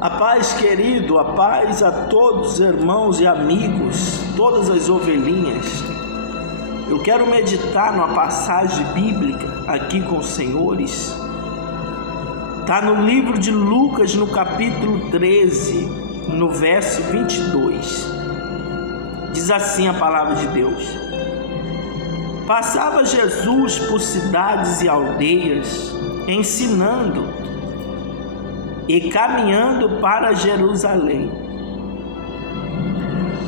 A paz, querido, a paz a todos, irmãos e amigos, todas as ovelhinhas. Eu quero meditar numa passagem bíblica aqui com os senhores. Está no livro de Lucas, no capítulo 13, no verso 22. Diz assim a palavra de Deus: Passava Jesus por cidades e aldeias, ensinando e caminhando para Jerusalém.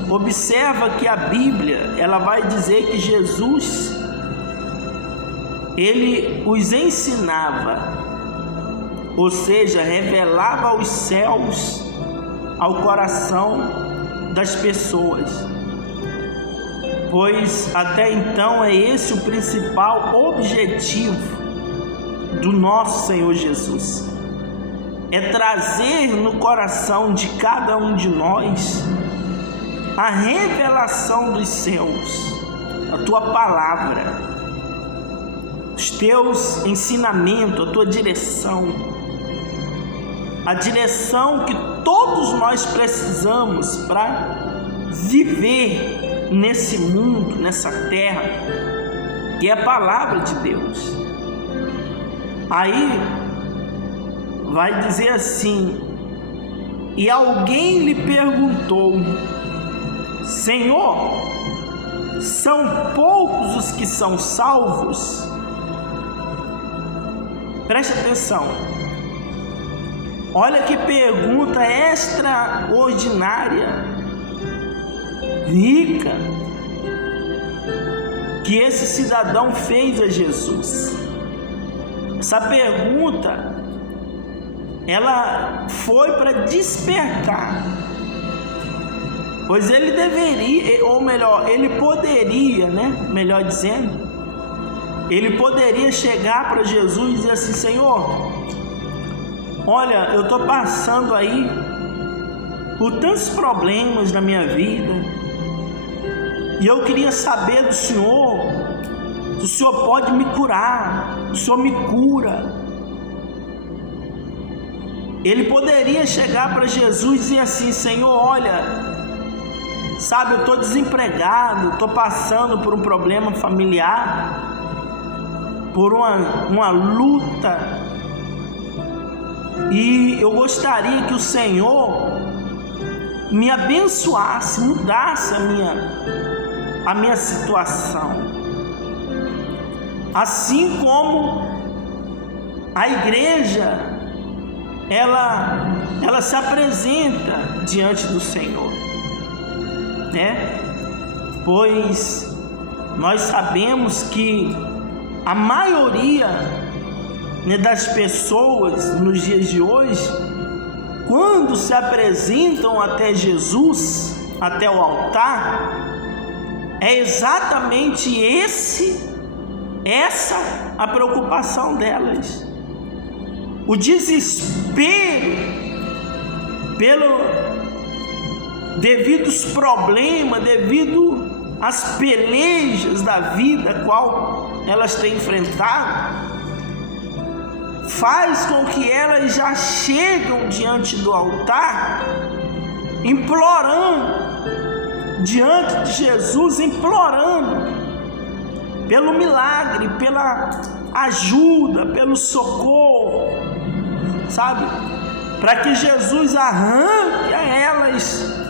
Observa que a Bíblia, ela vai dizer que Jesus, ele os ensinava, ou seja, revelava os céus ao coração das pessoas, pois até então é esse o principal objetivo do nosso Senhor Jesus. É trazer no coração de cada um de nós a revelação dos céus, a tua palavra, os teus ensinamentos, a tua direção, a direção que todos nós precisamos para viver nesse mundo, nessa terra, que é a palavra de Deus. Aí vai dizer assim: e alguém lhe perguntou: Senhor, são poucos os que são salvos? Preste atenção. Olha que pergunta extraordinária, rica, que esse cidadão fez a Jesus. Essa pergunta, ela foi para despertar, pois ele deveria, ou melhor, ele poderia, melhor dizendo, ele poderia chegar para Jesus e dizer assim: Senhor, olha, eu estou passando aí por tantos problemas na minha vida, e eu queria saber do Senhor, se o Senhor pode me curar, o Senhor me cura. Ele poderia chegar para Jesus e dizer assim: Senhor, olha, sabe, eu estou desempregado, estou passando por um problema familiar, por uma luta, e eu gostaria que o Senhor me abençoasse, mudasse a minha situação. Assim como a igreja, ela se apresenta diante do Senhor, pois nós sabemos que a maioria das pessoas nos dias de hoje, quando se apresentam até Jesus, até o altar, é exatamente essa a preocupação delas. O desespero devido aos problemas, devido às pelejas da vida qual elas têm enfrentado, faz com que elas já chegam diante do altar, implorando diante de Jesus, implorando pelo milagre, pela ajuda, pelo socorro, sabe? Para que Jesus arranque a elas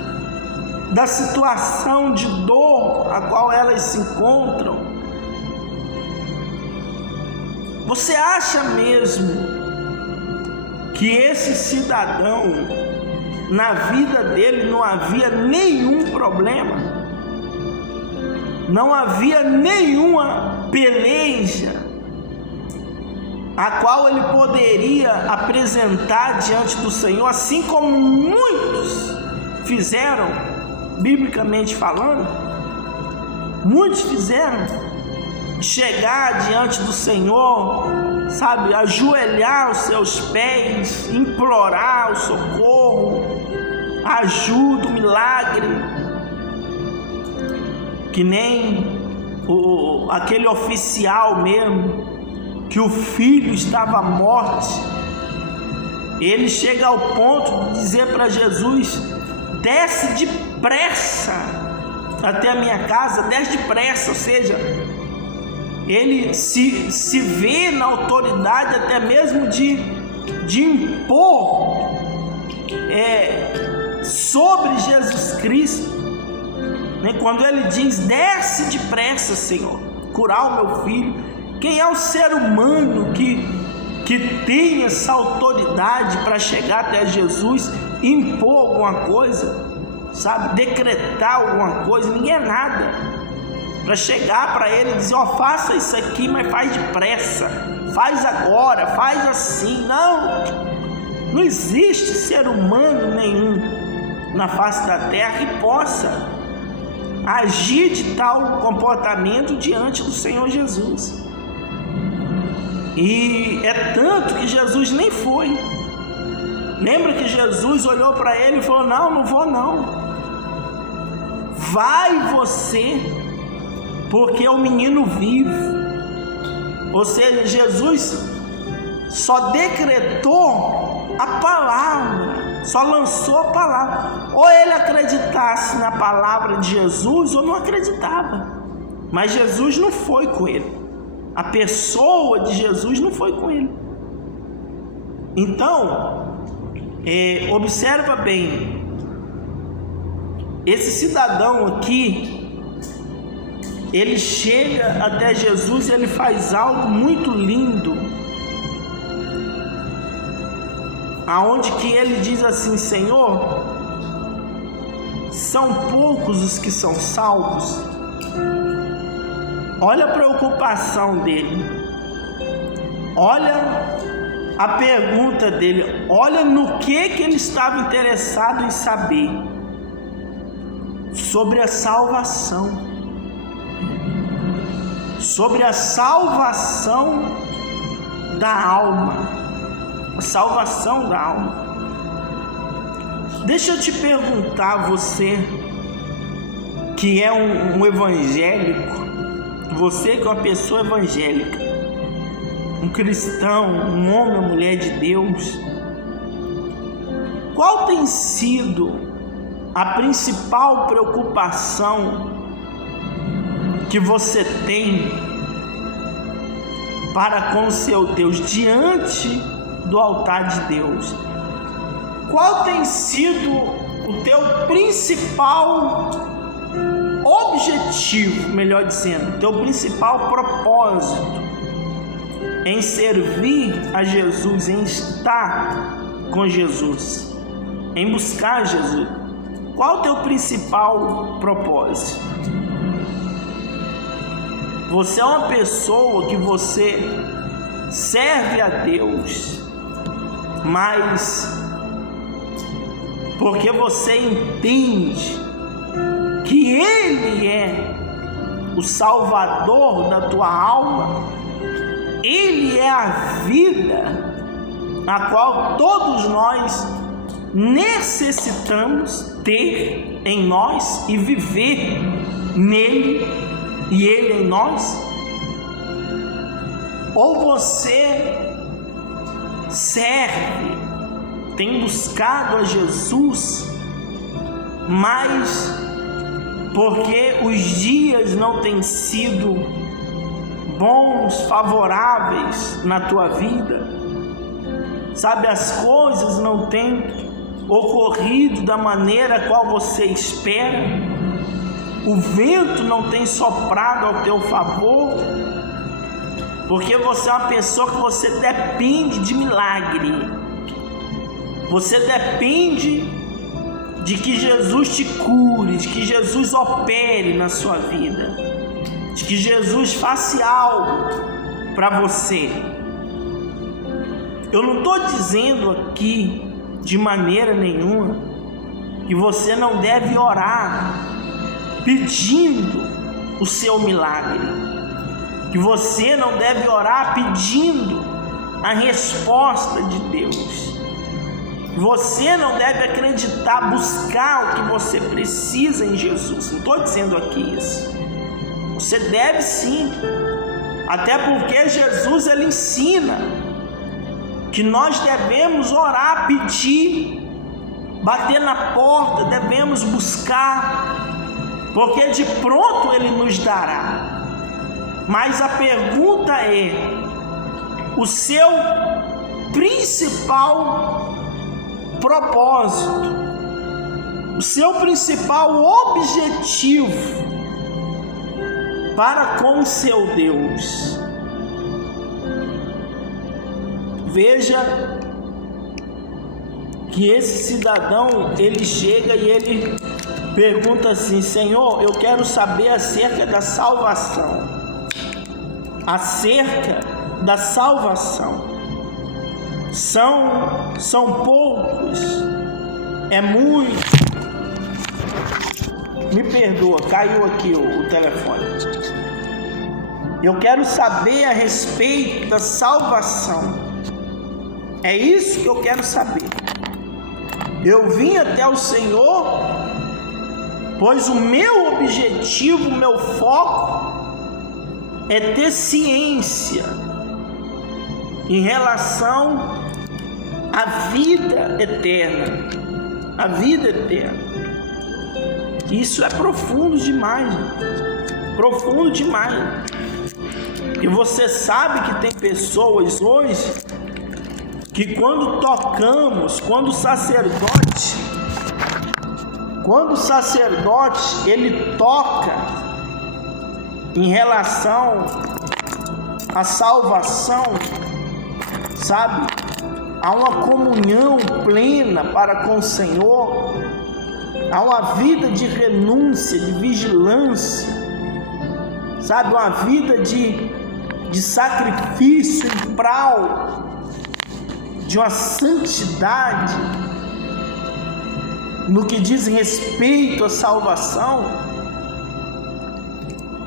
da situação de dor a qual elas se encontram. Você acha mesmo que esse cidadão, na vida dele, não havia nenhum problema? Não havia nenhuma peleja a qual ele poderia apresentar diante do Senhor, assim como muitos fizeram, biblicamente falando? Muitos fizeram, chegar diante do Senhor, sabe, ajoelhar os seus pés, implorar o socorro, a ajuda, o milagre, que nem aquele oficial mesmo, que o filho estava à morte, ele chega ao ponto de dizer para Jesus: desce depressa até a minha casa, desce depressa. Ou seja, ele se vê na autoridade até mesmo de impor sobre Jesus Cristo, né? Quando ele diz: desce depressa, Senhor, curar o meu filho. Quem é o ser humano que tem essa autoridade para chegar até Jesus, impor alguma coisa, sabe, decretar alguma coisa? Ninguém é nada para chegar para ele e dizer: ó, faça isso aqui, mas faz depressa, faz agora, faz assim. Não existe ser humano nenhum na face da terra que possa agir de tal comportamento diante do Senhor Jesus. E é tanto que Jesus nem foi. Lembra que Jesus olhou para ele e falou: não vou não, vai você, porque o menino vive. Ou seja, Jesus só decretou a palavra, só lançou a palavra. Ou ele acreditasse na palavra de Jesus ou não acreditava. Mas Jesus não foi com ele. A pessoa de Jesus não foi com ele. Então, observa bem, esse cidadão aqui, ele chega até Jesus e ele faz algo muito lindo, aonde que ele diz assim: Senhor, são poucos os que são salvos. Olha a preocupação dele, olha a pergunta dele, olha no que ele estava interessado em saber: sobre a salvação, sobre a salvação da alma, a salvação da alma. Deixa eu te perguntar, você que é um evangélico, você que é uma pessoa evangélica, um cristão, um homem ou mulher de Deus, qual tem sido a principal preocupação que você tem para com o seu Deus, diante do altar de Deus? Qual tem sido o teu principal objetivo, melhor dizendo, teu principal propósito em servir a Jesus, em estar com Jesus, em buscar Jesus? Qual o teu principal propósito? Você é uma pessoa que você serve a Deus, mas porque você entende que Ele é o Salvador da tua alma, Ele é a vida a qual todos nós necessitamos ter em nós e viver nele e Ele em nós? Ou você serve, tem buscado a Jesus, mas porque os dias não têm sido bons, favoráveis na tua vida, sabe, as coisas não têm ocorrido da maneira qual você espera, o vento não tem soprado ao teu favor, porque você é uma pessoa que você depende de milagre, você depende de que Jesus te cure, de que Jesus opere na sua vida, de que Jesus faça algo para você. Eu não estou dizendo aqui de maneira nenhuma que você não deve orar pedindo o seu milagre, que você não deve orar pedindo a resposta de Deus. Você não deve acreditar, buscar o que você precisa em Jesus. Não estou dizendo aqui isso. Você deve sim, até porque Jesus ele ensina que nós devemos orar, pedir, bater na porta, devemos buscar, porque de pronto Ele nos dará. Mas a pergunta é: o seu principal propósito, o seu principal objetivo para com o seu Deus? Veja que esse cidadão, ele chega e ele pergunta assim: Senhor, eu quero saber acerca da salvação. Acerca da salvação. São poucos, é muito. Me perdoa, caiu aqui o telefone. Eu quero saber a respeito da salvação. É isso que eu quero saber. Eu vim até o Senhor, pois o meu objetivo, o meu foco é ter ciência em relação à vida eterna. A vida eterna. Isso é profundo demais. Profundo demais. E você sabe que tem pessoas hoje que quando tocamos, quando o sacerdote ele toca em relação à salvação, sabe? Há uma comunhão plena para com o Senhor, há uma vida de renúncia, de vigilância, sabe? Uma vida de sacrifício em prol de uma santidade no que diz respeito à salvação.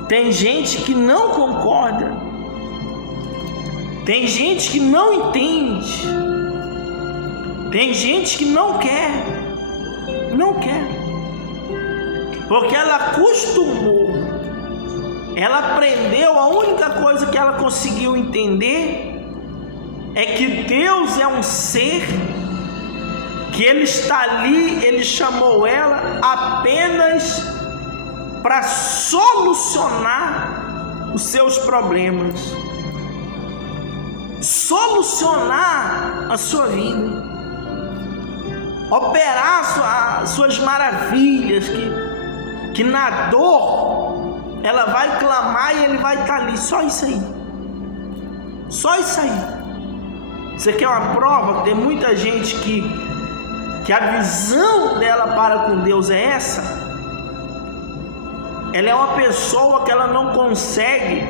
Tem gente que não concorda, tem gente que não entende, tem gente que não quer, porque ela acostumou, ela aprendeu, a única coisa que ela conseguiu entender é que Deus é um ser, que Ele está ali, Ele chamou ela apenas para solucionar os seus problemas, solucionar a sua vida, operar as suas maravilhas, que na dor ela vai clamar e Ele vai estar ali, só isso aí, só isso aí. Você quer uma prova? Tem muita gente que a visão dela para com Deus é essa. Ela é uma pessoa que ela não consegue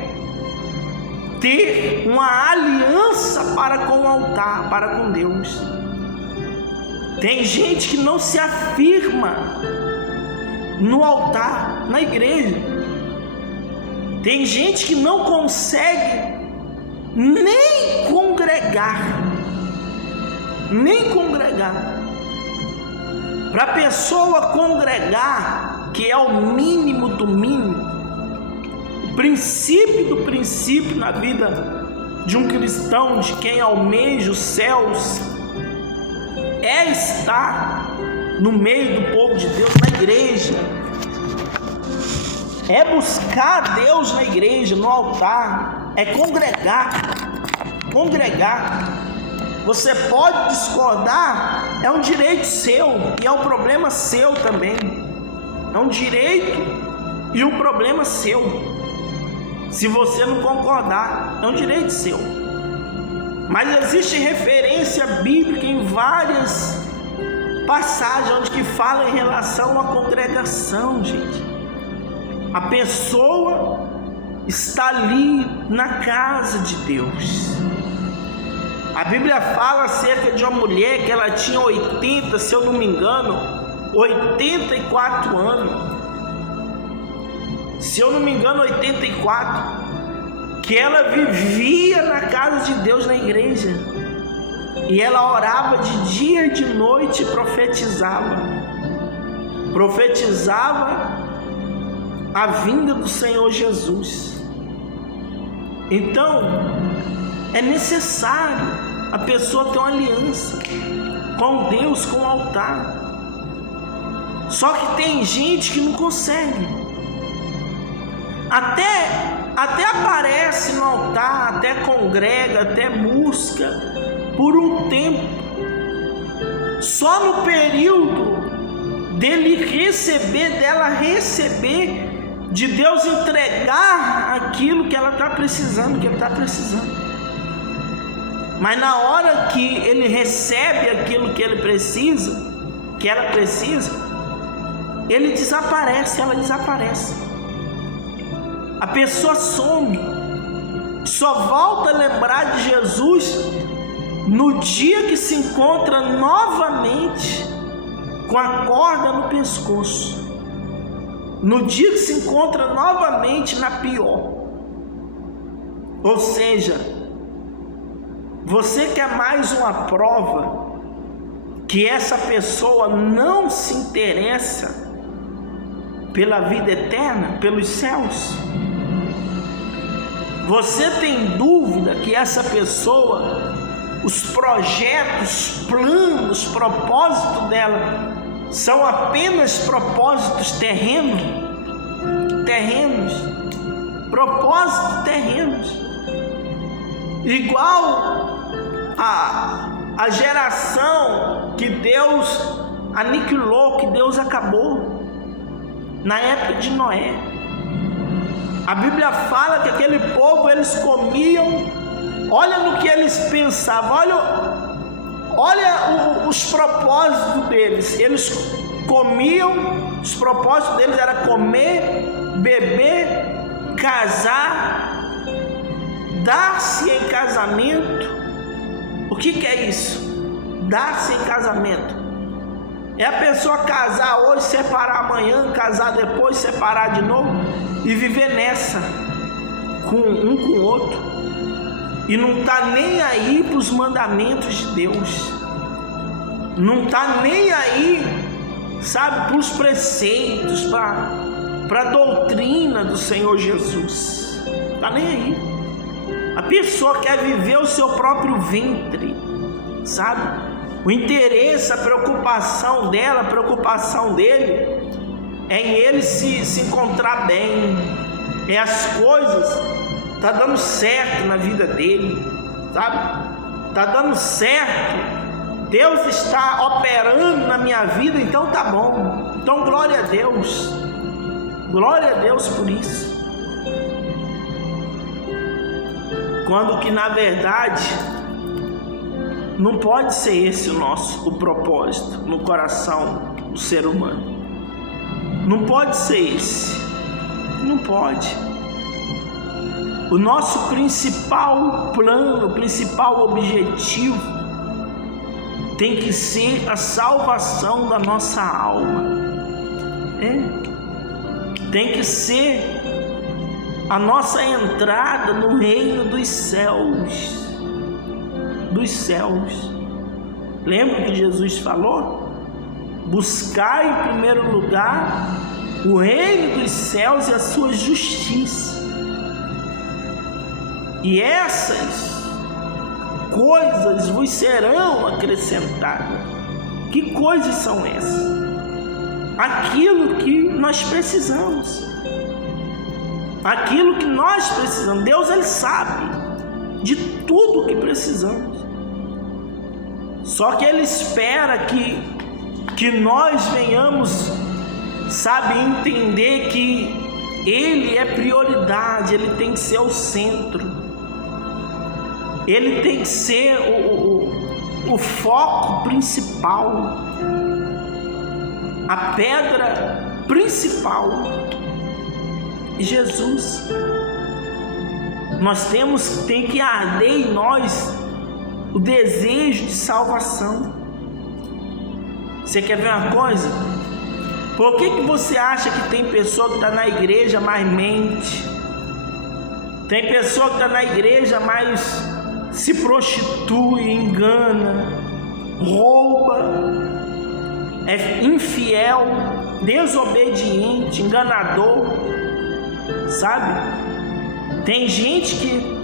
ter uma aliança para com o altar, para com Deus. Tem gente que não se afirma no altar, na igreja. Tem gente que não consegue nem congregar. Para a pessoa congregar, que é o mínimo do mínimo, o princípio do princípio na vida de um cristão, de quem almeja os céus, é estar no meio do povo de Deus, na igreja, é buscar Deus na igreja, no altar, é congregar. Você pode discordar, é um direito seu, e é um problema seu também. É um direito e um problema seu. Se você não concordar, é um direito seu. Mas existe referência bíblica em várias passagens onde que fala em relação à congregação, gente. A pessoa está ali na casa de Deus. A Bíblia fala acerca de uma mulher que ela tinha 80, se eu não me engano, 84 anos. Se eu não me engano, 84. Que ela vivia na casa de Deus, na igreja. E ela orava de dia e de noite e profetizava. Profetizava a vinda do Senhor Jesus. Então, é necessário a pessoa tem uma aliança com Deus, com o altar. Só que tem gente que não consegue. Até aparece no altar, até congrega, até busca por um tempo. Só no período dela receber, de Deus entregar aquilo que ela está precisando, que ele está precisando. Mas na hora que ele recebe aquilo que ele precisa, que ela precisa, ele desaparece, ela desaparece. A pessoa some, só volta a lembrar de Jesus no dia que se encontra novamente com a corda no pescoço, no dia que se encontra novamente na pior. Ou seja, você quer mais uma prova que essa pessoa não se interessa pela vida eterna, pelos céus? Você tem dúvida que essa pessoa, os projetos, planos, propósitos dela são apenas propósitos terrenos, propósitos terrenos, igual a geração que Deus aniquilou, que Deus acabou na época de Noé. A Bíblia fala que aquele povo, eles comiam, olha no que eles pensavam, olha os propósitos deles. Eles comiam, os propósitos deles era comer, beber, casar, dar-se em casamento. O que é isso? Dar-se em casamento é a pessoa casar hoje, separar amanhã, casar depois, separar de novo e viver nessa, com o outro, e não está nem aí para os mandamentos de Deus, não está nem aí, sabe, para os preceitos, para a doutrina do Senhor Jesus, está nem aí. A pessoa quer viver o seu próprio ventre, sabe? O interesse, a preocupação dela, a preocupação dele é em ele se encontrar bem, é as coisas tá dando certo na vida dele, sabe? Tá dando certo, Deus está operando na minha vida, então tá bom, então glória a Deus por isso. Quando que na verdade não pode ser esse o propósito no coração do ser humano. Não pode ser esse. Não pode. O nosso principal plano, o principal objetivo tem que ser a salvação da nossa alma. Tem que ser a nossa entrada no reino dos céus. Lembra que Jesus falou? Buscar em primeiro lugar o reino dos céus e a sua justiça, e essas coisas vos serão acrescentadas. Que coisas são essas? Aquilo que nós precisamos, Deus, ele sabe de tudo que precisamos. Só que ele espera que nós venhamos, sabe, entender que ele é prioridade, ele tem que ser o centro, ele tem que ser o foco principal, a pedra principal. Jesus. Tem que arder em nós o desejo de salvação. Você quer ver uma coisa? Por que você acha que tem pessoa que está na igreja, mas mente? Tem pessoa que está na igreja, mas se prostitui, engana, rouba, é infiel, desobediente, enganador, sabe? Tem gente que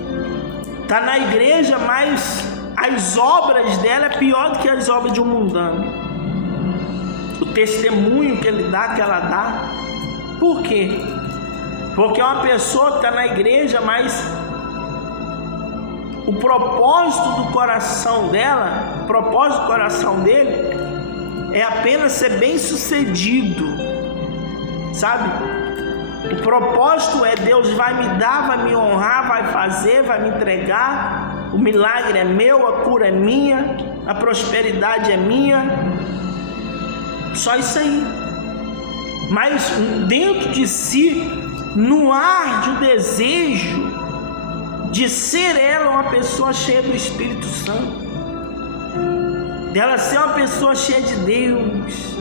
está na igreja, mas as obras dela é pior do que as obras de um mundano. O testemunho que ela dá. Por quê? Porque é uma pessoa que está na igreja, mas o propósito do coração dela, o propósito do coração dele é apenas ser bem sucedido, sabe? O propósito é: Deus vai me dar, vai me honrar, vai fazer, vai me entregar, o milagre é meu, a cura é minha, a prosperidade é minha, só isso aí. Mas dentro de si não arde o desejo de ser ela uma pessoa cheia do Espírito Santo, dela ser uma pessoa cheia de Deus.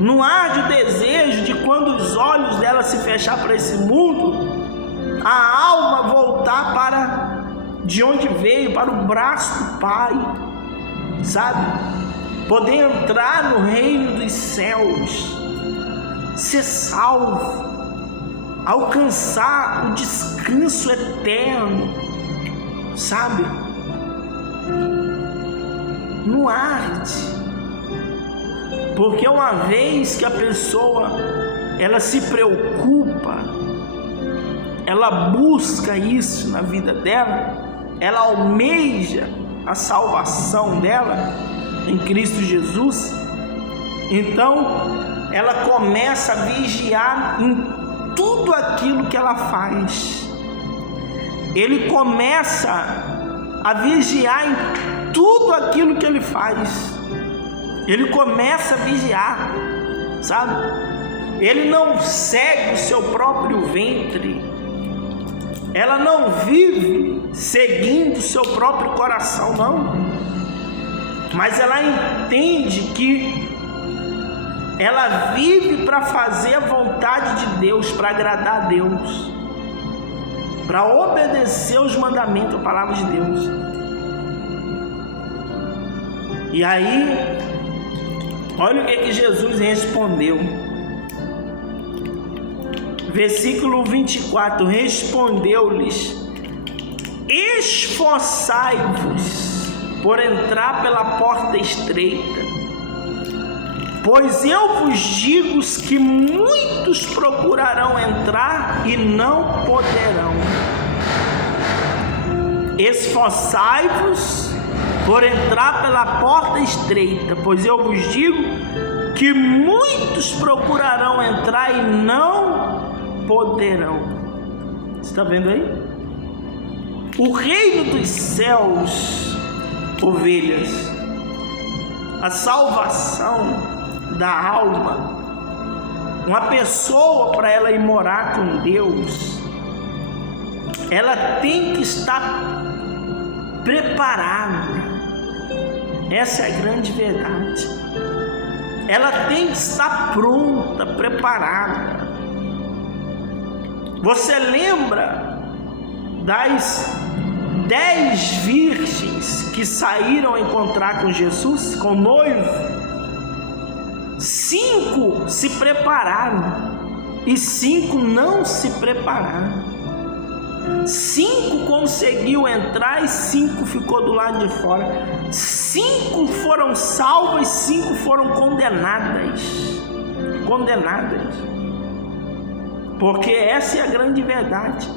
Não arde o desejo de, quando os olhos dela se fechar para esse mundo, a alma voltar para de onde veio, para o braço do Pai, sabe? Poder entrar no reino dos céus, ser salvo, alcançar o descanso eterno, sabe? Não arde. Porque uma vez que a pessoa ela se preocupa, ela busca isso na vida dela, ela almeja a salvação dela em Cristo Jesus, então ela começa a vigiar em tudo aquilo que ela faz. Ele começa a vigiar em tudo aquilo que ele faz. Ele começa a vigiar, sabe? Ele não segue o seu próprio ventre. Ela não vive seguindo o seu próprio coração, não. Mas ela entende que ela vive para fazer a vontade de Deus, para agradar a Deus, para obedecer os mandamentos, a palavra de Deus. E aí, olha o que Jesus respondeu. Versículo 24: respondeu-lhes: esforçai-vos por entrar pela porta estreita, pois eu vos digo que muitos procurarão entrar e não poderão. Esforçai-vos por entrar pela porta estreita, pois eu vos digo que muitos procurarão entrar e não poderão. Você está vendo aí? O reino dos céus, ovelhas, a salvação da alma, uma pessoa, para ela ir morar com Deus, ela tem que estar preparada. Essa é a grande verdade. Ela tem que estar pronta, preparada. Você lembra das 10 virgens que saíram encontrar com Jesus, com o noivo? 5 se prepararam e 5 não se prepararam. 5 conseguiu entrar e 5 ficou do lado de fora. 5 foram salvas, 5 foram condenadas. Porque essa é a grande verdade.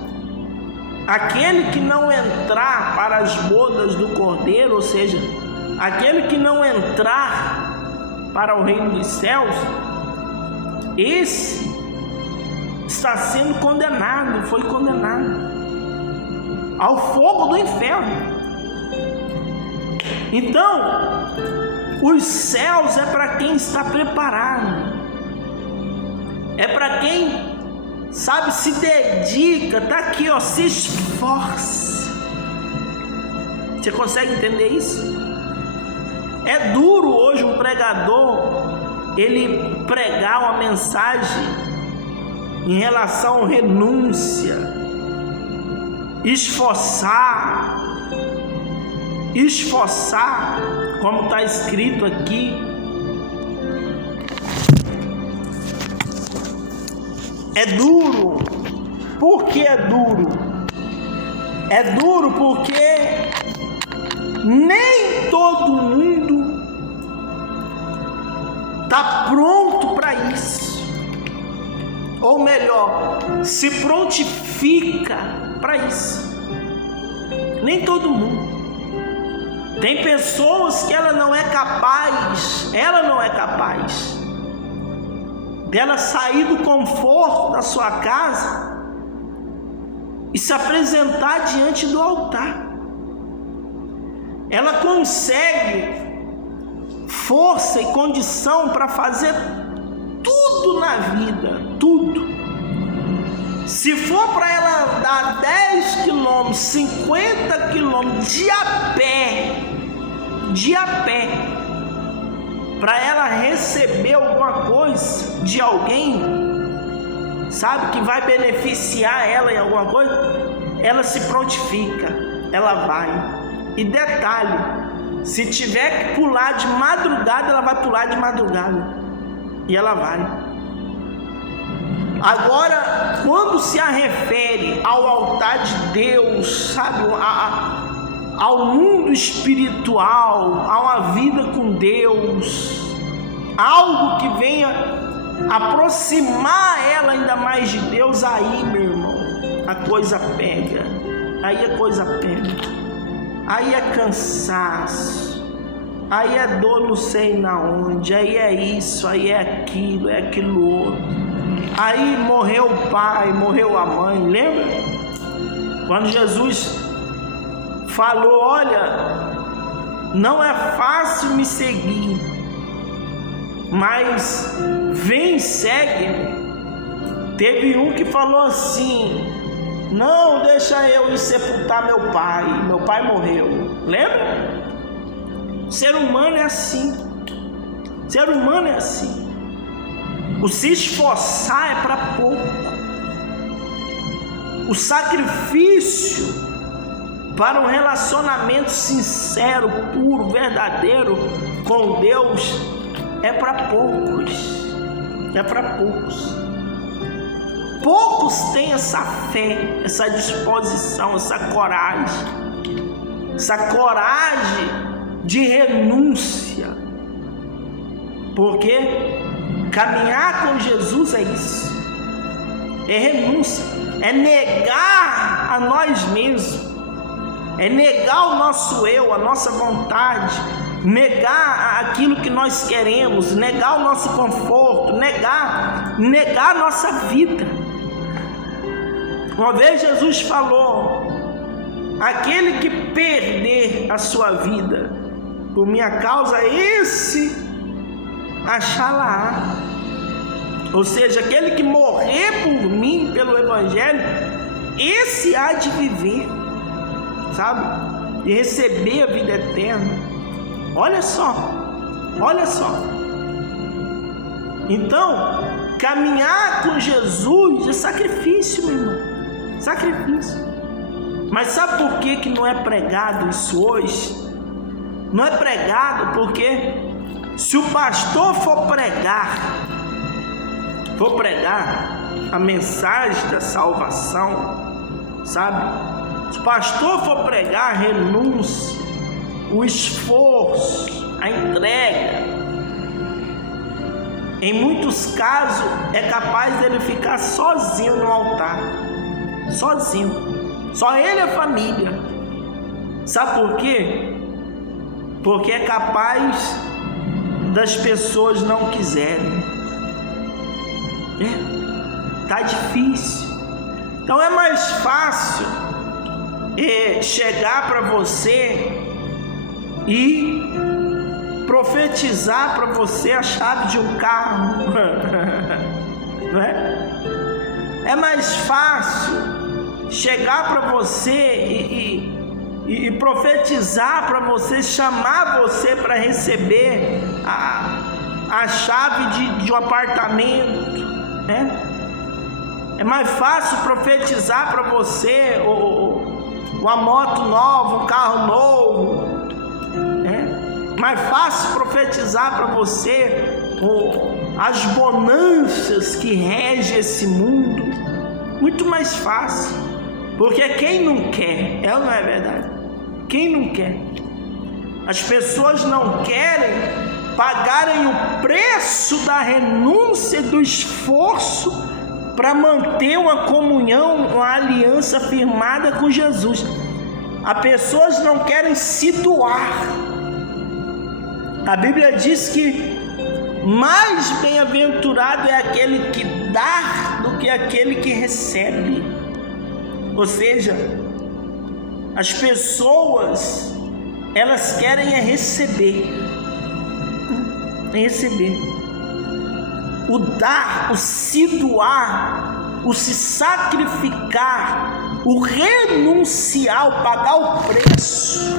Aquele que não entrar para as bodas do Cordeiro, ou seja, aquele que não entrar para o reino dos céus, esse está sendo condenado, foi condenado ao fogo do inferno. Então, os céus é para quem está preparado, é para quem, sabe, se dedica, está aqui, ó, se esforça. Você consegue entender isso? É duro hoje um pregador, ele pregar uma mensagem em relação à renúncia, esforçar, como está escrito aqui. É duro. Por que é duro? É duro porque nem todo mundo está pronto para isso, ou melhor, se prontifica para isso. Nem todo mundo. Tem pessoas que ela não é capaz dela sair do conforto da sua casa e se apresentar diante do altar. Ela consegue força e condição para fazer tudo na vida, tudo. Se for para ela andar 10 quilômetros, 50 quilômetros de a pé, para ela receber alguma coisa de alguém, sabe, que vai beneficiar ela em alguma coisa, ela se prontifica, ela vai. E detalhe, se tiver que pular de madrugada, ela vai pular de madrugada. E ela vai. Agora, quando se refere ao altar de Deus, sabe, ao mundo espiritual, a uma vida com Deus, algo que venha aproximar ela ainda mais de Deus, aí, meu irmão, a coisa pega. Aí é cansaço, aí é dor não sei na onde, aí é isso, aí é aquilo outro. Aí morreu o pai, morreu a mãe, lembra? Quando Jesus falou, olha, não é fácil me seguir, mas vem, segue-me. Teve um que falou assim, não, deixa eu ir sepultar meu pai morreu, lembra? O ser humano é assim, o se esforçar é para pouco, o sacrifício para um relacionamento sincero, puro, verdadeiro com Deus é para poucos, Poucos têm essa fé, essa disposição, essa coragem de renúncia, porque caminhar com Jesus é isso, é renúncia, é negar a nós mesmos, é negar o nosso eu, a nossa vontade, negar aquilo que nós queremos, negar o nosso conforto, negar a nossa vida. Uma vez Jesus falou, aquele que perder a sua vida por minha causa, esse achá-la-á. Ou seja, aquele que morrer por mim, pelo Evangelho, esse há de viver, sabe? E receber a vida eterna. Olha só. Então, caminhar com Jesus é sacrifício, meu irmão. Sacrifício. Mas sabe por que não é pregado isso hoje? Não é pregado porque se o pastor for pregar a mensagem da salvação, sabe? Se o pastor for pregar a renúncia, o esforço, a entrega, em muitos casos é capaz dele ficar sozinho no altar, sozinho, só ele e a família. Sabe por quê? Porque é capaz das pessoas não quiserem. Tá difícil. Então é mais fácil chegar para você e profetizar para você a chave de um carro, não é? É mais fácil chegar para você e profetizar para você, chamar você para receber a chave de um apartamento, né? É mais fácil profetizar para você uma moto nova, um carro novo, né? Mais fácil profetizar para você as bonanças que regem esse mundo. Muito mais fácil, porque quem não quer, não é verdade? Quem não quer? As pessoas não querem pagarem o preço da renúncia, do esforço para manter uma comunhão, uma aliança firmada com Jesus. As pessoas não querem se doar. A Bíblia diz que mais bem-aventurado é aquele que dá do que aquele que recebe. Ou seja, as pessoas, elas querem receber. O dar, o se doar, o se sacrificar, o renunciar, o pagar o preço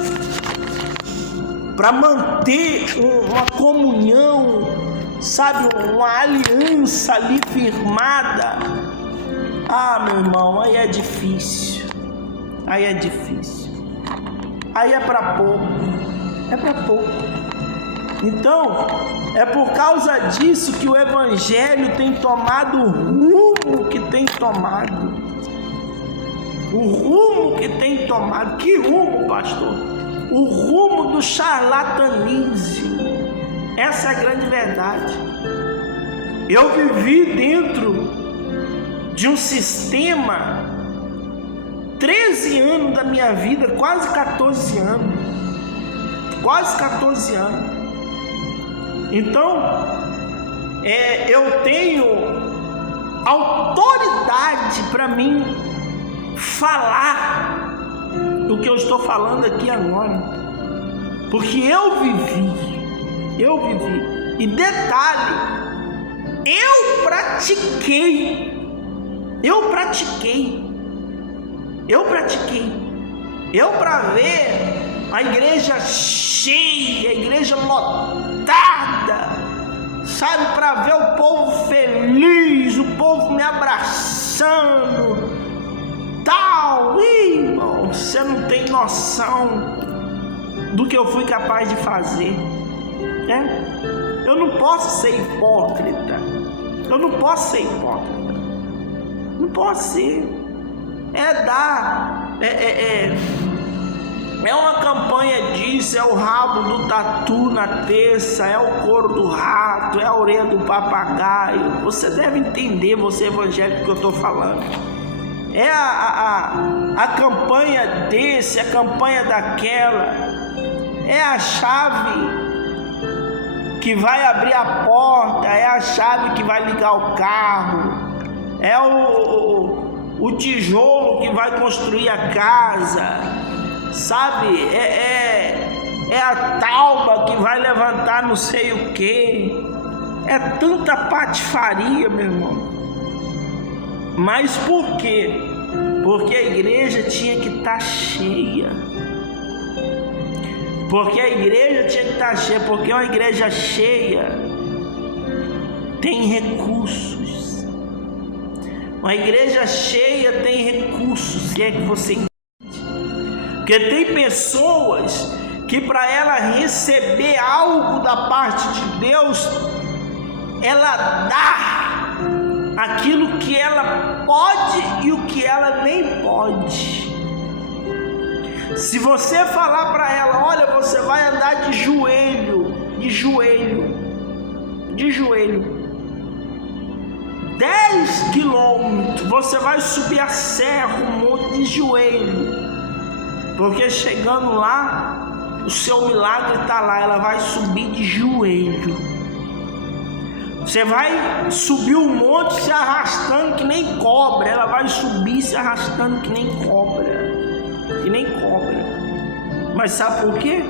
para manter uma comunhão, sabe, uma aliança ali firmada. Meu irmão, aí é difícil. Aí é para pouco. Então, é por causa disso que o Evangelho tem tomado o rumo que tem tomado. Que rumo, pastor? O rumo do charlatanismo. Essa é a grande verdade. Eu vivi dentro de um sistema 13 anos da minha vida, quase 14 anos. Então, eu tenho autoridade para mim falar do que eu estou falando aqui agora, porque eu vivi. E detalhe, eu pratiquei. Eu, para ver a igreja cheia, a igreja lotada, sabe, para ver o povo feliz, o povo me abraçando, tal. Irmão, você não tem noção do que eu fui capaz de fazer, né? Eu não posso ser hipócrita. Não posso ser. É uma campanha disso, é o rabo do tatu na terça, é o couro do rato, é a orelha do papagaio. Você deve entender, você evangélico, que eu estou falando. É a campanha desse, a campanha daquela. É a chave que vai abrir a porta, é a chave que vai ligar o carro, é o tijolo que vai construir a casa, sabe? É a tauba que vai levantar não sei o que. É tanta patifaria, meu irmão. Mas por quê? Porque a igreja tinha que estar cheia. Porque uma igreja cheia tem recursos. Uma igreja cheia tem recursos, se é que você entende. Porque tem pessoas que, para ela receber algo da parte de Deus, ela dá aquilo que ela pode e o que ela nem pode. Se você falar para ela, olha, você vai andar de joelho, 10 quilômetros, você vai subir a serra, um monte de joelho, porque chegando lá, o seu milagre está lá. Ela vai subir de joelho. Você vai subir o monte se arrastando que nem cobra. Ela vai subir se arrastando que nem cobra. Mas sabe por quê?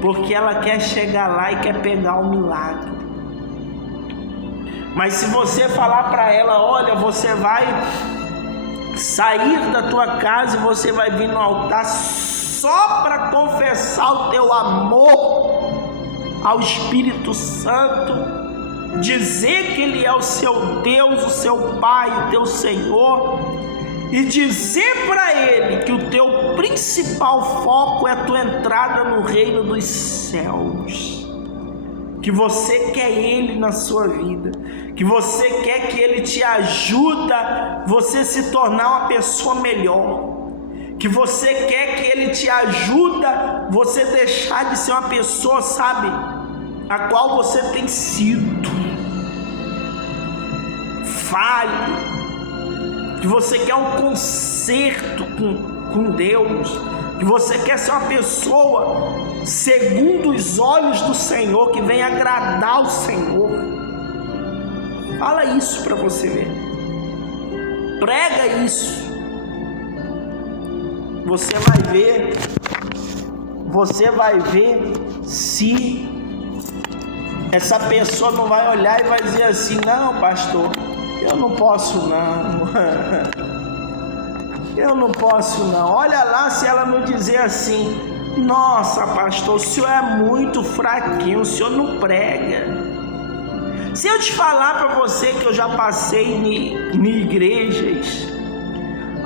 Porque ela quer chegar lá e quer pegar o milagre. Mas se você falar para ela, olha, você vai sair da tua casa e você vai vir no altar só para confessar o teu amor ao Espírito Santo, dizer que Ele é o seu Deus, o seu Pai, o teu Senhor, e dizer para Ele que o teu principal foco é a tua entrada no reino dos céus, que você quer Ele na sua vida, que você quer que Ele te ajude a você se tornar uma pessoa melhor, que você quer que Ele te ajuda você deixar de ser uma pessoa, sabe, a qual você tem sido falho, que você quer um conserto com Deus, que você quer ser uma pessoa segundo os olhos do Senhor, que vem agradar o Senhor. Fala isso para você ver, prega isso, você vai ver se essa pessoa não vai olhar e vai dizer assim: não, pastor, eu não posso não, eu não posso não. Olha lá se ela não dizer assim: nossa, pastor, o senhor é muito fraquinho, o senhor não prega. Se eu te falar para você que eu já passei em igrejas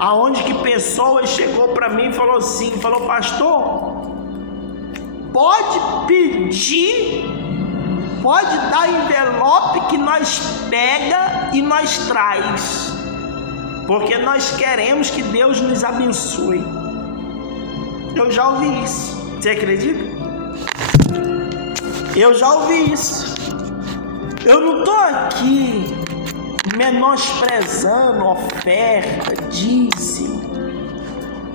aonde que pessoas chegou para mim e falou pastor, pode pedir, pode dar envelope que nós pega e nós traz, porque nós queremos que Deus nos abençoe. Eu já ouvi isso. Você acredita? Eu já ouvi isso. Eu não estou aqui menosprezando oferta, dízimo.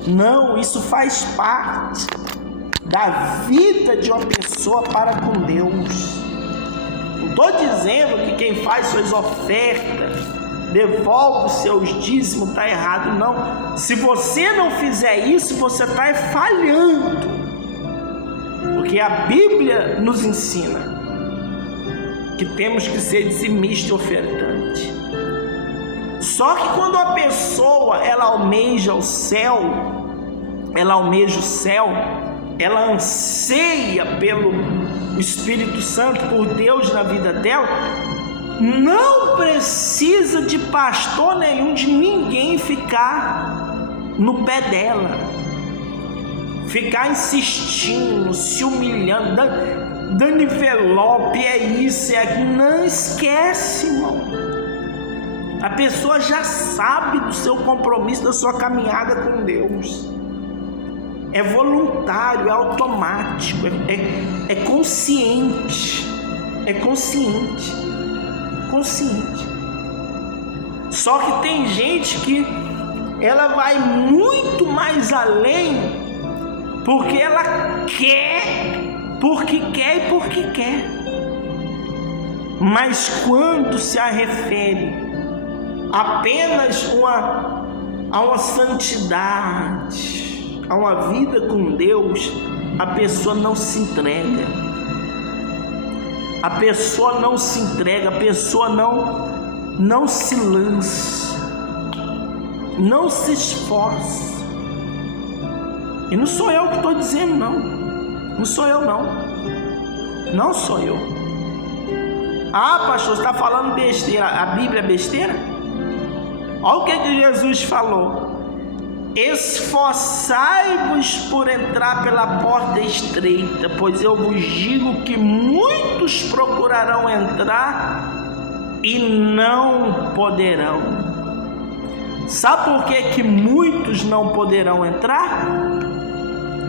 Não, isso faz parte da vida de uma pessoa para com Deus. Não estou dizendo que quem faz suas ofertas, devolve os seus dízimos, está errado, não. Se você não fizer isso, você está falhando, porque a Bíblia nos ensina que temos que ser dizimista e ofertante. Só que quando a pessoa ela almeja o céu, ela anseia pelo Espírito Santo, por Deus na vida dela, não precisa de pastor nenhum, de ninguém ficar no pé dela, ficar insistindo, se humilhando, dando envelope, é isso, é aquilo. Não esquece, irmão. A pessoa já sabe do seu compromisso, da sua caminhada com Deus. É voluntário, é automático, é consciente. É consciente. Só que tem gente que ela vai muito mais além, porque ela quer, porque quer. Mas quando se refere apenas a uma santidade, a uma vida com Deus, a pessoa não se entrega. A pessoa não se entrega, a pessoa não se lança, não se esforça. E não sou eu que estou dizendo, não sou eu não sou eu. Ah, pastor, você está falando besteira. A Bíblia é besteira? Olha o que Jesus falou: esforçai-vos por entrar pela porta estreita, pois eu vos digo que muitos procurarão entrar e não poderão. Sabe por que muitos não poderão entrar?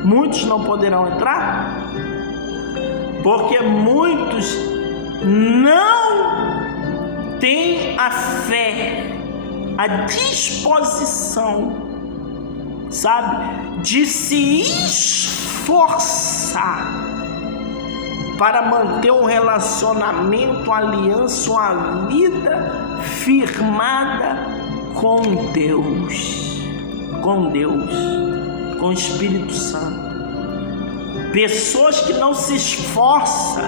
Muitos não poderão entrar porque muitos não têm a fé, a disposição, sabe, de se esforçar para manter um relacionamento, uma aliança, uma vida firmada com Deus, com o Espírito Santo. Pessoas que não se esforçam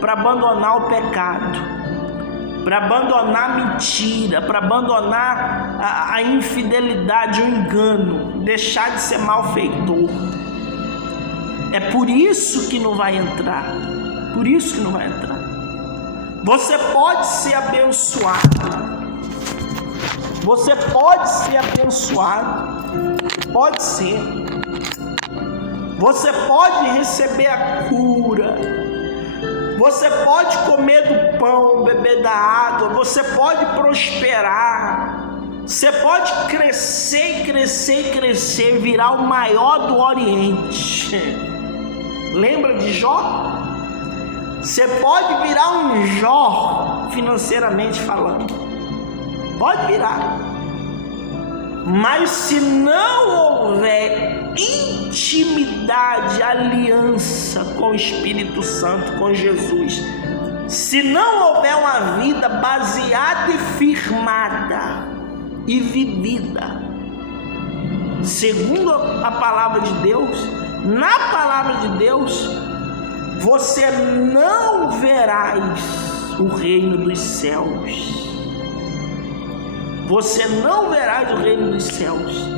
para abandonar o pecado, para abandonar a mentira, para abandonar a infidelidade, o engano, deixar de ser malfeitor. É por isso que não vai entrar. Você pode ser abençoado. Pode ser. Você pode receber a cura. Você pode comer do pão, beber da água. Você pode prosperar. Você pode crescer, crescer, crescer, virar o maior do Oriente. Lembra de Jó? Você pode virar um Jó, financeiramente falando. Pode virar. Mas se não houver intimidade, aliança com o Espírito Santo, com Jesus, se não houver uma vida baseada e firmada e vivida segundo a palavra de Deus, na palavra de Deus, você não verás o reino dos céus. Você não verás o reino dos céus.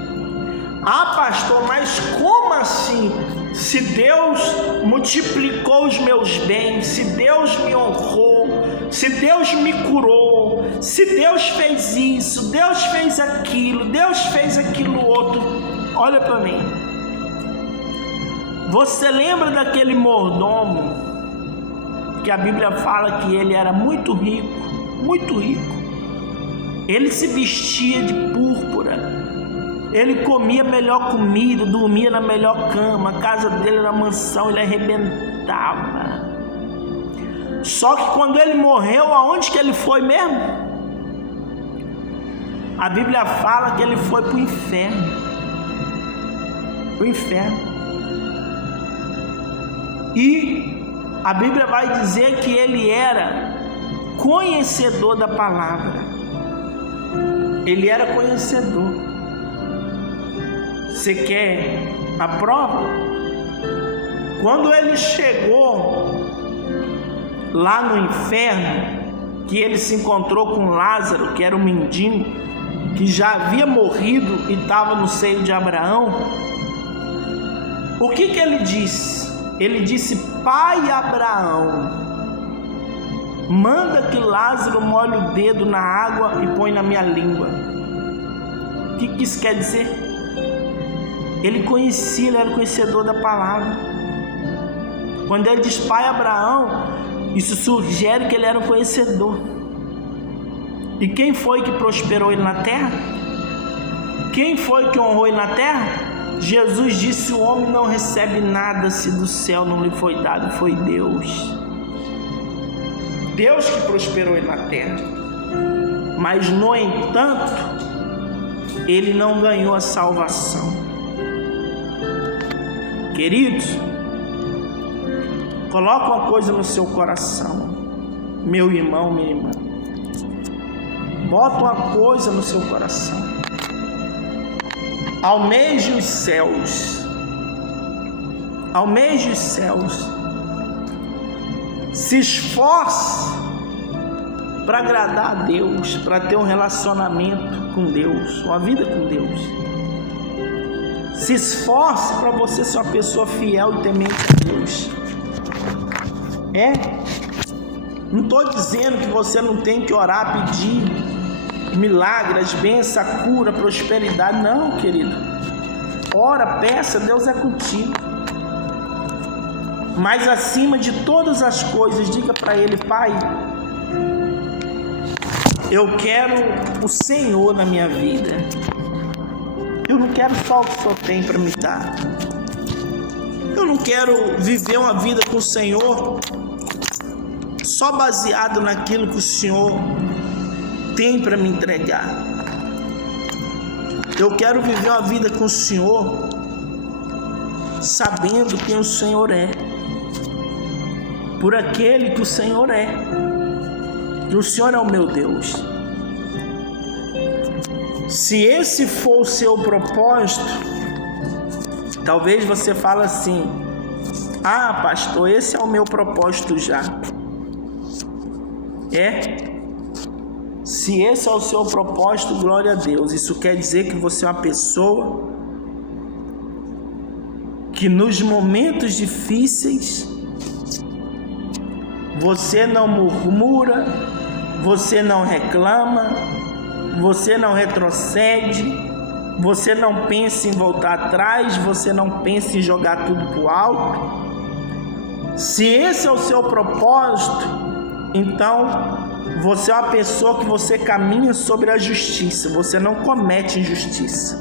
Ah, pastor, mas como assim? Se Deus multiplicou os meus bens, se Deus me honrou, se Deus me curou, se Deus fez isso, Deus fez aquilo, Deus fez aquilo outro. Olha para mim. Você lembra daquele mordomo que a Bíblia fala que ele era muito rico, muito rico? Ele se vestia de púrpura, ele comia a melhor comida, dormia na melhor cama, a casa dele era mansão, ele arrebentava. Só que quando ele morreu, aonde que ele foi mesmo? A Bíblia fala que ele foi para o inferno. Para o inferno. E a Bíblia vai dizer que ele era conhecedor da palavra. Ele era conhecedor. Você quer a prova? Quando ele chegou lá no inferno, que ele se encontrou com Lázaro, que era um mendigo, que já havia morrido e estava no seio de Abraão, o que ele disse? Ele disse: Pai Abraão, manda que Lázaro molhe o dedo na água e põe na minha língua. O que isso quer dizer? Ele conhecia, ele era conhecedor da palavra. Quando ele diz Pai Abraão, isso sugere que ele era um conhecedor. E quem foi que prosperou ele na terra? Quem foi que honrou ele na terra? Jesus disse: o homem não recebe nada se do céu não lhe foi dado. Foi Deus. Deus que prosperou ele na terra. Mas no entanto, ele não ganhou a salvação. Queridos, coloca uma coisa no seu coração, meu irmão, minha irmã. Bota uma coisa no seu coração. Almeje os céus. Almeje os céus. Se esforce para agradar a Deus, para ter um relacionamento com Deus, uma vida com Deus. Se esforce para você ser uma pessoa fiel e temente a Deus. Não estou dizendo que você não tem que orar, pedir milagres, bênção, cura, prosperidade. Não, querido. Ora, peça, Deus é contigo. Mas acima de todas as coisas, diga para Ele: Pai, eu quero o Senhor na minha vida. Eu não quero só o que o Senhor tem para me dar. Eu não quero viver uma vida com o Senhor só baseado naquilo que o Senhor tem para me entregar. Eu quero viver uma vida com o Senhor sabendo quem o Senhor é, por aquele que o Senhor é. Que o Senhor é o meu Deus. Se esse for o seu propósito, talvez você fale assim: ah, pastor, esse é o meu propósito já. Se esse é o seu propósito, glória a Deus. Isso quer dizer que você é uma pessoa que nos momentos difíceis você não murmura, você não reclama, você não retrocede, você não pensa em voltar atrás, você não pensa em jogar tudo para o alto. Se esse é o seu propósito, então você é uma pessoa que você caminha sobre a justiça, você não comete injustiça.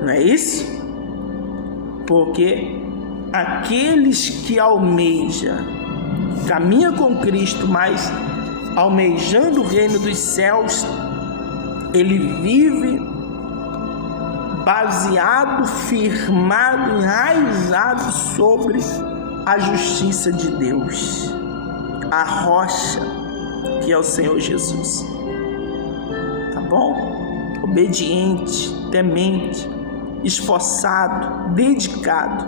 Não é isso? Porque aqueles que almejam, caminham com Cristo, mas almejando o reino dos céus, ele vive baseado, firmado, enraizado sobre a justiça de Deus, a rocha que é o Senhor Jesus. Tá bom? Obediente, temente, esforçado, dedicado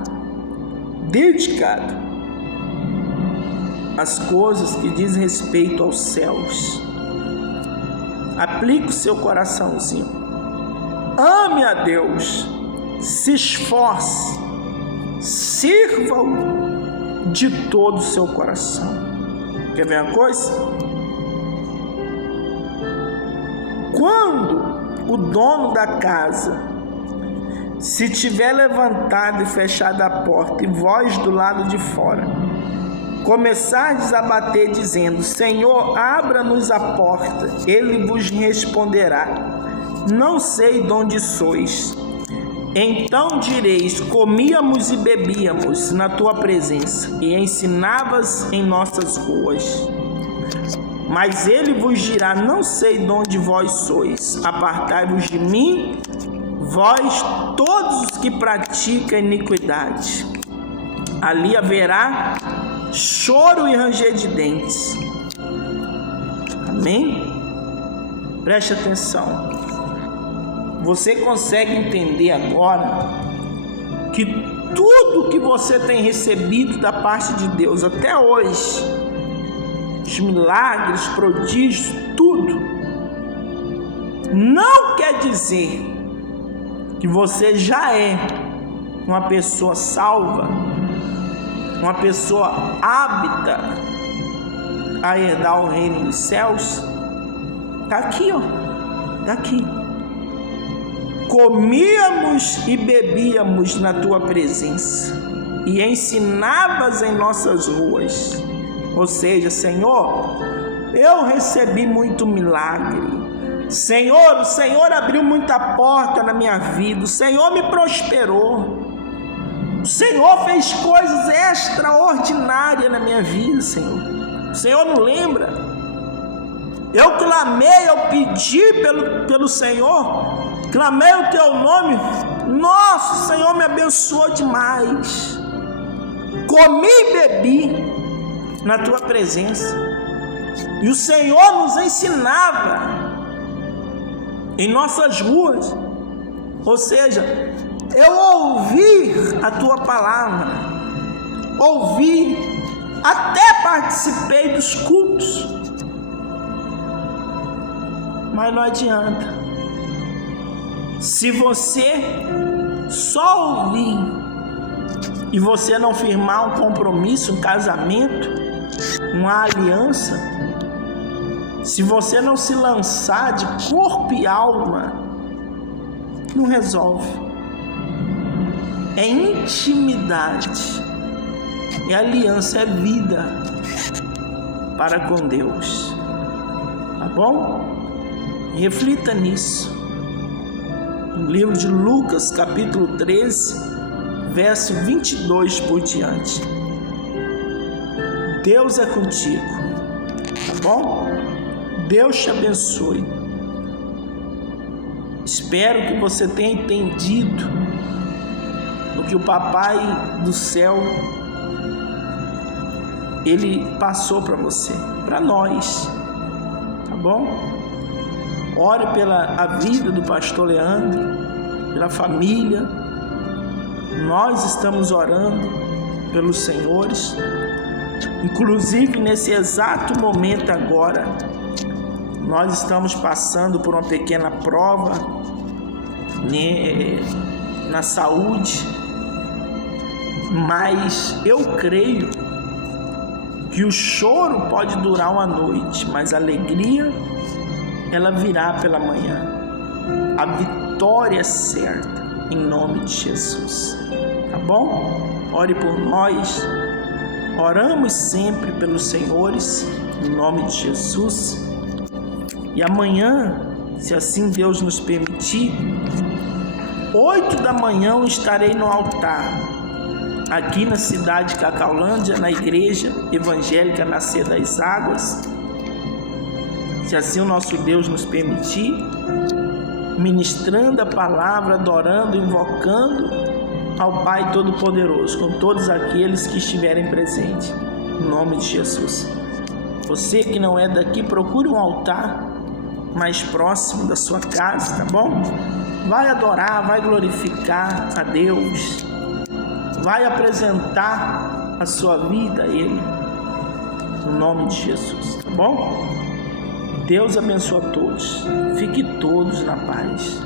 às coisas que dizem respeito aos céus. Aplique o seu coraçãozinho. Ame a Deus, se esforce, sirva-o de todo o seu coração. Quer ver uma coisa? Quando o dono da casa se tiver levantado e fechado a porta, e vós do lado de fora começardes a bater, dizendo: Senhor, abra-nos a porta, ele vos responderá: não sei de onde sois. Então direis: comíamos e bebíamos na tua presença, e ensinavas em nossas ruas. Mas ele vos dirá: não sei de onde vós sois, apartai-vos de mim, vós todos os que praticam iniquidade. Ali haverá choro e ranger de dentes. Amém? Preste atenção. Você consegue entender agora que tudo que você tem recebido da parte de Deus até hoje, os milagres, prodígios, tudo, não quer dizer que você já é uma pessoa salva, uma pessoa apta a herdar o reino dos céus. Está aqui, ó. Está aqui. Comíamos e bebíamos na tua presença, e ensinavas em nossas ruas. Ou seja, Senhor, eu recebi muito milagre. Senhor, o Senhor abriu muita porta na minha vida, o Senhor me prosperou, o Senhor fez coisas extraordinárias na minha vida, Senhor. O Senhor não lembra? Eu clamei, eu pedi pelo Senhor, clamei o teu nome, nossa, o Senhor me abençoou demais. Comi e bebi na tua presença, e o Senhor nos ensinava em nossas ruas. Ou seja, eu ouvi a tua palavra, ouvi, até participei dos cultos, mas não adianta. Se você só ouvir e você não firmar um compromisso, um casamento, uma aliança, se você não se lançar de corpo e alma, não resolve. É intimidade, é aliança, é vida para com Deus. Tá bom? Reflita nisso. No livro de Lucas, capítulo 13, verso 22 por diante. Deus é contigo. Tá bom? Deus te abençoe. Espero que você tenha entendido o que o Papai do céu ele passou para você, para nós. Tá bom? Ore pela vida do pastor Leandro, pela família. Nós estamos orando pelos senhores. Inclusive nesse exato momento agora, nós estamos passando por uma pequena prova na saúde, mas eu creio que o choro pode durar uma noite, mas a alegria ela virá pela manhã. A vitória é certa, em nome de Jesus. Tá bom? Ore por nós, Oramos sempre pelos senhores, em nome de Jesus. E amanhã, se assim Deus nos permitir, 8 da manhã eu estarei no altar, aqui na cidade de Cacaulândia, na Igreja Evangélica Nascer das Águas. Se assim o nosso Deus nos permitir, ministrando a palavra, adorando, invocando ao Pai Todo-Poderoso, com todos aqueles que estiverem presentes, em nome de Jesus. Você que não é daqui, procure um altar mais próximo da sua casa, tá bom? Vai adorar, vai glorificar a Deus, vai apresentar a sua vida a Ele, no nome de Jesus, tá bom? Deus abençoe a todos, fique todos na paz.